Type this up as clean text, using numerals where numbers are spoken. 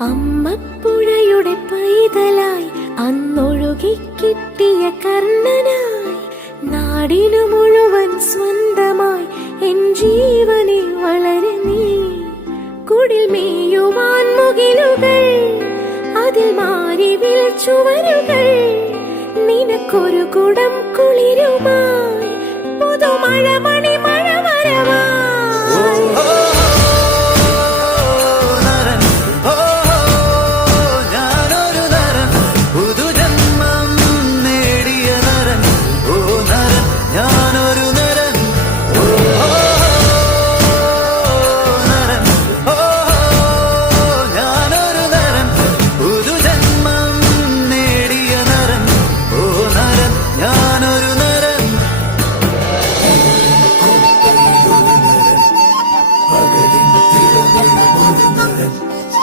അമ്മപ്പുഴയുടെ പൈതലായി അന്നൊഴുകിക്കിട്ടിയ കർണനായി നാടിനു മുഴുവൻ സ്വന്തമായി എൻ ജീവനെ വളരെ നീ. കുടിൽ മേയുവാൻ മുകിലുകൾ, അതിൽ മാരിവിൽ ചുവരുകൾ, നിനക്കൊരു കുടം കുളിരുമായി പുതുമഴ മണിമ